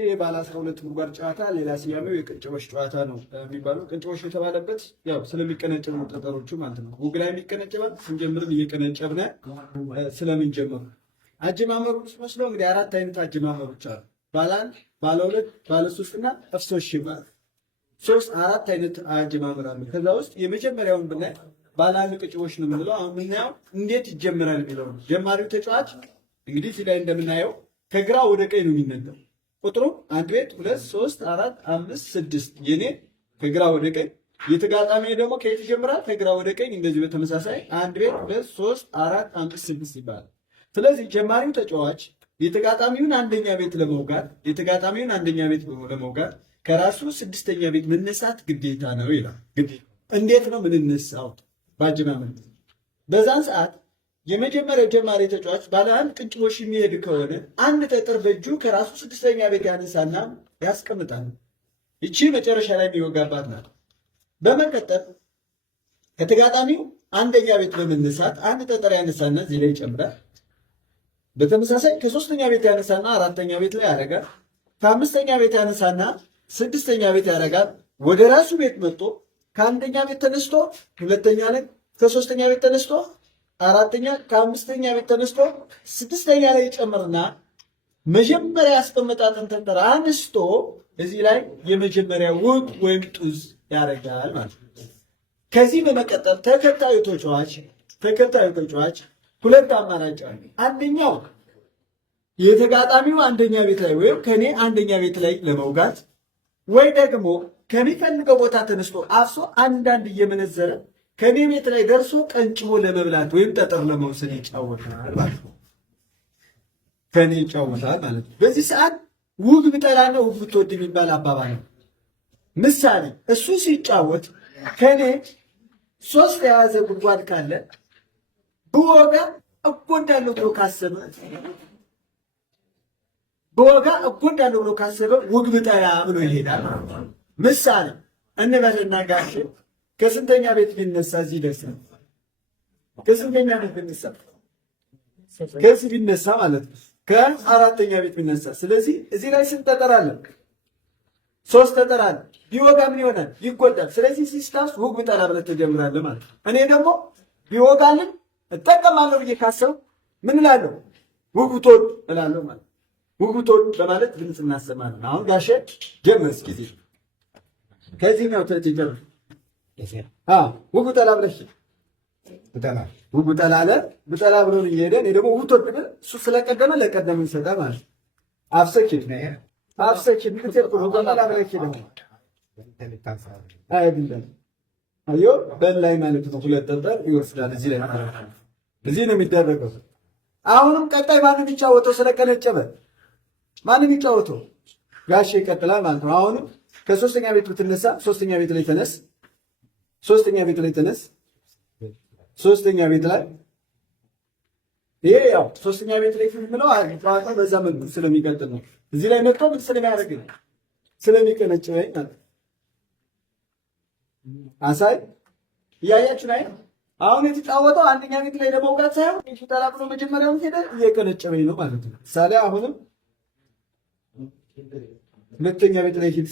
ይህ ባለ 12 ጉድጓድ ጨዋታ ሌላ ስያሜው የቅንጭቦች ጨዋታ ነው የሚባለው። ቅንጭቦች የተባለበት ያው ስለሚቀነጨቡ ጠጠሮቹ ማለት ነው። ውግ ላይ የሚቀነጨባል ስንጀምርን እየቀነጨብነ ስለምንጀምር አጀማመሩ መስሎ እንግዲህ 4 አይነት አጀማመሮች አሉ። ባለ 1፣ ባለ 2፣ ባለ 3 እና እፍሶሽ ይባላል። 4 አይነት አጀማመር አለ። ከዛ ውስጥ የመጀመሪያውን ብናይ ባለ 1 ቅንጭቦች ነው የምንለው። አሁን የምናየው እንዴት ይጀምራል የሚለው ነው። ጀማሪው ተጫዋች እንግዲህ እዚህ ላይ እንደምናየው ከግራ ወደ ቀኝ ነው የሚነገው። ቁጥሩ 1 ቤት 2 3 4 5 6 የኔ ከግራ ወደ ቀኝ፣ የተጋጣሚ ደግሞ ከየት ይጀምራል? ከግራ ወደ ቀኝ። እንደዚህ በተመሳሳይ 1 ቤት 2 3 4 5 6 ይባላል። ስለዚህ ጀማሪው ተጫዋች የተጋጣሚውን አንደኛ ቤት ለመውጋት ከራሱ 6ኛ ቤት መነሳት ግዴታ ነው ይላል። ግዴታ እንዴት ነው ምንነሳው? ባጀማመር በዛን ሰዓት የመጀመሪያው ጀማሪ ተጫዋች ባለ 1 ቅንጭቦሽ የሚሄድ ከሆነ አንድ ጠጠር በእጁ ከራሱ 6ኛ ቤት ያነሳና ያስቀምጣል። እቺ መጨረሻ ላይ የሚወጋባት ናት። በመቀጠል ከተጋጣሚው አንደኛ ቤት በመነሳት አንድ ጠጠር ያነሳና እዚህ ላይ ይጨምራል። በተመሳሳይ ከ3ኛ ቤት ያነሳና 4ኛ ቤት ላይ ያደርጋል። ከ5ኛ ቤት ያነሳና 6ኛ ቤት ያደርጋል። ወደ ራሱ ቤት መጥቶ ከአንደኛ ቤት ተነስቶ 2ኛ ላይ፣ ከ3ኛ ቤት ተነስቶ 4ኛ፣ ከ5ኛ ቤት ተነስቶ 6ኛ ላይ ይጨምርና መጀመሪያ ያስቀመጣትን ጠጠር አንስቶ እዚህ ላይ የመጀመሪያ ውግ ወይም ጡዝ ያደርጋል ማለት ነው። ከዚህ በመቀጠል ተከታዩ ተጫዋች 2 አማራጭ አለ። አንደኛው የተጋጣሚው አንደኛ ቤት ላይ ወይም ከኔ አንደኛ ቤት ላይ ለመውጋት ወይ ደግሞ ከሚፈልገው ቦታ ተነስቶ አፍሶ አንዳንድ እየመነዘረ ከኔ ቤት ላይ ደርሶ ቀንጭቦ ለመብላት ወይም ጠጠር ለመውሰድ ይጫወታል ማለት ነው። ከኔ ይጫወታል ማለት ነው። በዚህ ሰዓት ውግ ብጠላና ውግ ብትወድ የሚባል አባባል ነው። ምሳሌ እሱ ሲጫወት ከኔ 3 የያዘ ጉድጓድ ካለ በወጋ እጎዳለሁ ብሎ ካሰበ ውግ ብጠላ ብሎ ይሄዳል ማለት ነው። ምሳሌ እንበልና ጋሽ ከስንተኛ ቤት ቢነሳ እዚህ ደርስ ነው። ከስንተኛ ቤት ቢነሳ ከዚህ ቢነሳ ማለት ነው። ከ4ኛ ቤት ቢነሳ። ስለዚህ እዚህ ላይ ስንት ጠጠር አለ? 3 ጠጠር አለ። ቢወጋ ምን ይሆናል? ይጎዳል። ስለዚህ ሲስታስ ውግ ብጠላ ብለህ ትጀምራለህ ማለት ነው። እኔ ደግሞ ቢወጋልን እጠቀማለሁ ብዬ ካሰብ ምን እላለሁ? ውግ ብትወድ እላለሁ ማለት ነው። ውግ ብትወድ በማለት ድምፅ እናሰማለን። አሁን ጋሼ ጀመር እስኪ ከዚህኛው ተጀምር። ውግ ብጠላ ብለሽ ውግ ብጠላ አለ። ብጠላ ብሎ እየሄደ እኔ ደግሞ ውግ ብትወድ ብለህ እሱ ስለቀደመ ለቀደመ ይሰጣል ማለት ነው። አፍሰኪት ብጠላ ብለሽ ደግሞ አይደለም አዮ በላይ ማለት ነው። 2 ጠጠር ይወስዳል። እዚህ ላይ እዚህ ነው የሚደረገው። አሁንም ቀጣይ ማንም የሚጫወተው ስለቀነጨበ ማንም የሚጫወተው ጋሼ ይቀጥላል ማለት ነው። አሁንም ከ3ኛ ቤት ብትነሳ 3ኛ ቤት ላይ ተነስ፣ 3ኛ ቤት ላይ ተነስ፣ 3ኛ ቤት ላይ ይሄ ያው 3ኛ ቤት ላይ የምንለው ጨዋታው በዛ መልኩ ስለሚቀጥል ነው። እዚህ ላይ መጥቶ ምን ስለሚያደርግ ስለሚቀነጭበኝ ማለት አሳይ እያያችሁ ላይ አሁን የተጫወተው አንደኛ ቤት ላይ ለመውጋት ሳይሆን ይሽጣላ ብሎ መጀመሪያውን ሄደ እየቀነጨበኝ ነው ማለት ነው። ሳለ አሁንም 2ኛ ቤት ላይ ሄድ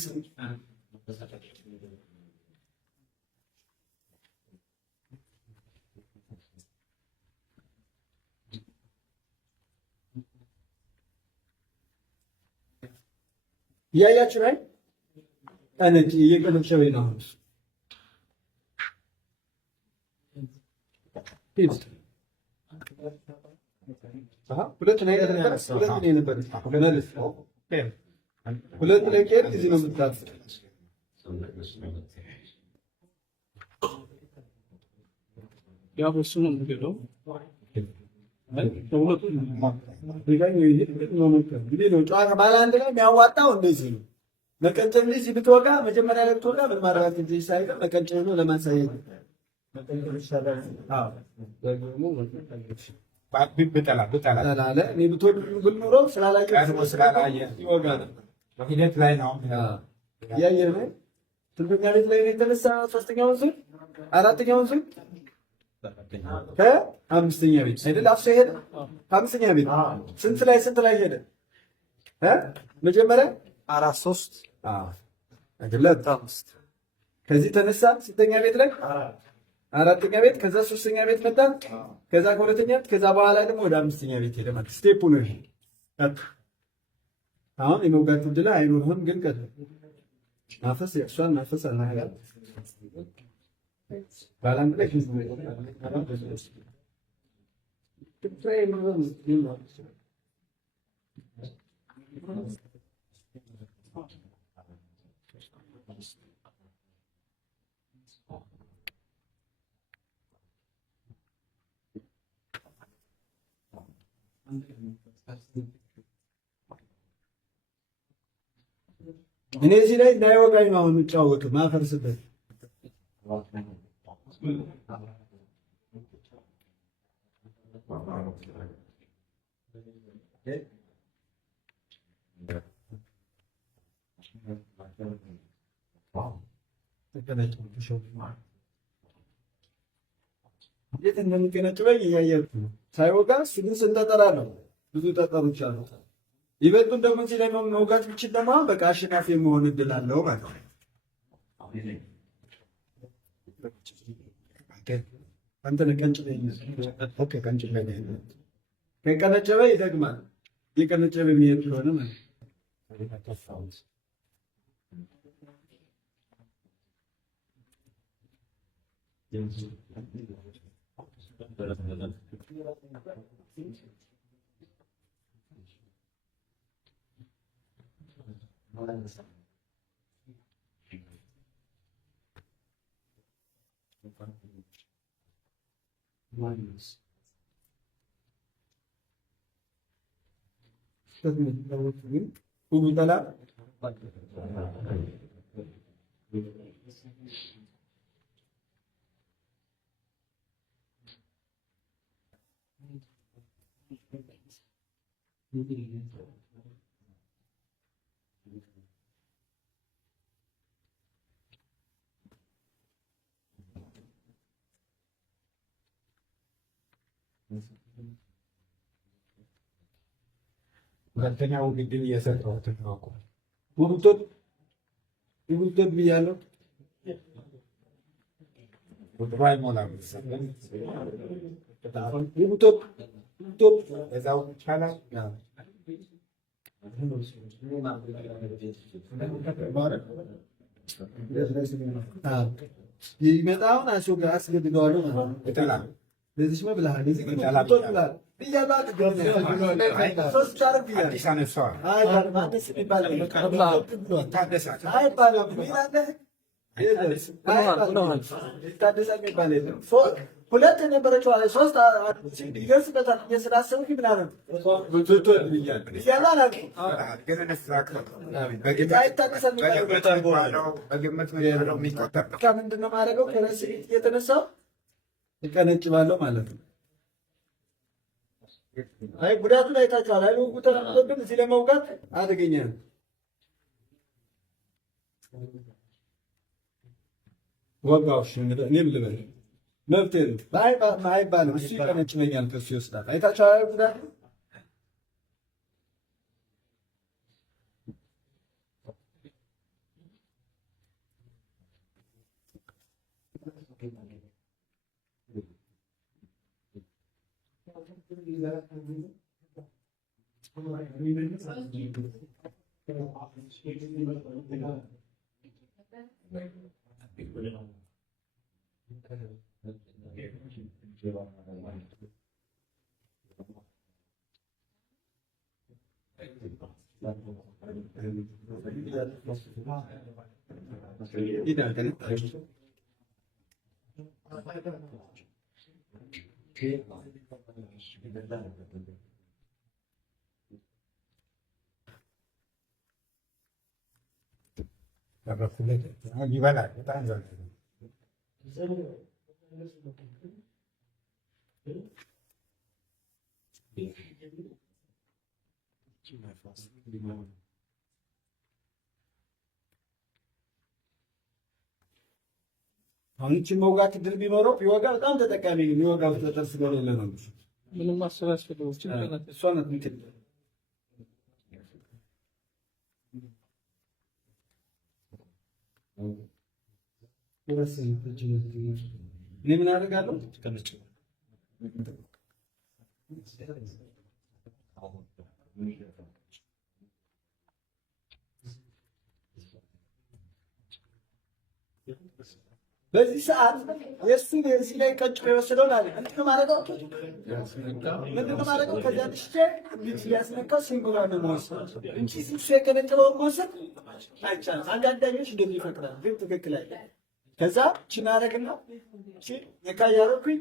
እያያችሁ ላይ እየቀነጨበኝ ነው። ሁለት ላይ ቄድ እዚህ ነው የምታልፍ። ያው እሱ ነው የሚገለው። ጨዋታ ባለ 1 ላይ የሚያዋጣው እንደዚህ ነው። መቀንጨብ እንደዚህ ብትወጋ መጀመሪያ ላይ ብትወጋ ምን ማድረግ እንደዚህ ሳይቀር መቀንጨብ ነው ለማሳየት ብጠላ እኔ ብትወድ ብኖሮ ስላላየ ይወጋ ነበር። ሂደት ላይ ነው ያየህ ነው። ስንተኛ ቤት ላይ ነው የተነሳ? 3ኛውን ዙር 4ኛውን ዙር ከ5ኛ ቤት አይደል? አፍሶ ሄደ 5ኛ ቤት ስንት ላይ ሄደ? መጀመሪያ 4-3 አይደለም። ከዚህ ተነሳ ስንተኛ ቤት ላይ አራተኛ ቤት፣ ከዛ ሶስተኛ ቤት መጣ፣ ከዛ ከሁለተኛ ቤት፣ ከዛ በኋላ ደግሞ ወደ አምስተኛ ቤት ሄደ ማለት ስቴፑ ነው ይሄ። አሁን የመውጋት ዕድል አይኖርህም፣ ግን ቀጥ ማፈስ እሷን ማፈስ አናገር ባላም ላይ እኔ እዚህ ላይ እንዳይወጋኝ ነው አሁን የምጫወተው ማፈርስበት እንዴት እንደሚቀነጭበኝ እያየሁ ሳይወጋ ስንት ጠጠር አለው። ብዙ ጠጠሮች አሉ። ይበልጡን ደግሞ እዚህ ላይ መውጋት ብችል ደግሞ በቃ አሸናፊ የመሆን እድል አለው ማለት ነው። አንተ ከቀነጨበ ይደግማል። የቀነጨበ የሚሄድ ከሆነ ማለት ሁሉ ጠላ ሁለተኛው ግድል እየሰጠሁት ነው እኮ ውብቶት ብያለሁ። ቁጥሩ አይሞላም። ውብቶት እዛው ይቻላል። ይመጣውን አስገድደዋለሁ ማለት ነው። ለዚህ ብለሃል ሁለት የነበረችው ሶስት ይደርስበታል እየስላሰብክ ምናምን ምንድን ነው ማድረገው? ከነስ የተነሳው ይቀነጭባለሁ ማለት ነው። አይ ጉዳቱን አይታችኋል። አይ ልውጉ ተናግሮብን እዚህ ለመውጋት አደገኛ ነው። ወጋውሽ እኔም ልበል መብቴ ነው። አይባልም። እሱ ይቀነጭበኛል፣ ከሱ ይወስዳል። አይታችኋል ጉዳቱ ይበላል። በጣም አሁን እቺን መውጋት ድል ቢኖረው ቢወጋ በጣም ተጠቃሚ ነው። የሚወጋው ጠጠር ስለሌለ ነው። ምንም ማሰባሰብ እሷ ናት እንትን እኔ ምን አደርጋለሁ? በዚህ ሰዓት የእሱ እዚህ ላይ ቀጭ የወሰደውን አለ ምንድን ማድረገው? ከዚያ ልሽቼ ሊያስነካው ሲንጉላ ነው መወሰድ እንጂ እሱ የቀነጨበውን መወሰድ አይቻልም። አንዳንድ ዳኞች እንደዚህ ይፈቅዳል፣ ግን ትክክል አለ። ከዛ ችን አደረግና ነካ እያደረኩኝ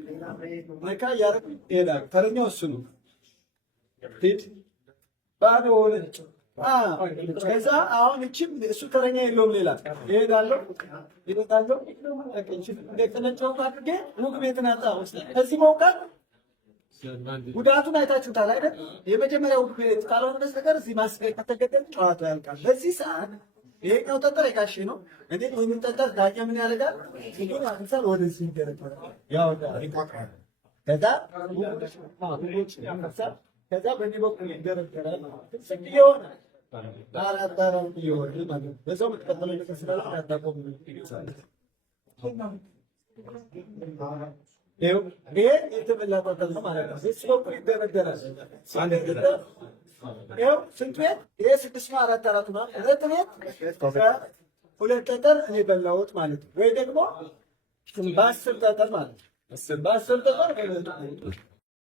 ይሄዳል። ተረኛው እሱ ነው። ሂድ ባዶ ሆነች። ከዛ አሁን እችም እሱ ተረኛ የለውም። ሌላ ይሄዳለሁ እንደተነጨው አድርጌ ውግ ቤትን አጣ ውስጥ ከዚህ መውቃት ጉዳቱን አይታችሁታል አይደል? የመጀመሪያው ውግ ቤት ካልሆነ በስተቀር እዚህ ማስቀር ከተገደል ጨዋታ ያልቃል። በዚህ ሰዓት ይሄኛው ጠጠር የጋሼ ነው። እኔ ወይም ጠጠር ዳኛ ምን ያደርጋል? ግን አንሳል ወደዚህ ይደረጋል ያወጣል። ከዛ በዚህ በኩል ይደረጋል። ስንት ይሆናል? አራት ይሆናል ማለት በዛው መጥቀጠለ ለከስራው ታጣቆም ይችላል። ይሄ የተበላ ጠጠር ነው ማለት ነው። እሱ በኩል ይደረጋል። ይኸው ስንት ቤት? ይሄ 6 ነው። 4 ቤት ሁለት ጠጠር እኔ በላሁት ማለት ነው። ወይ ደግሞ በ10 ጠጠር ማለት ነው። በ10 ጠጠር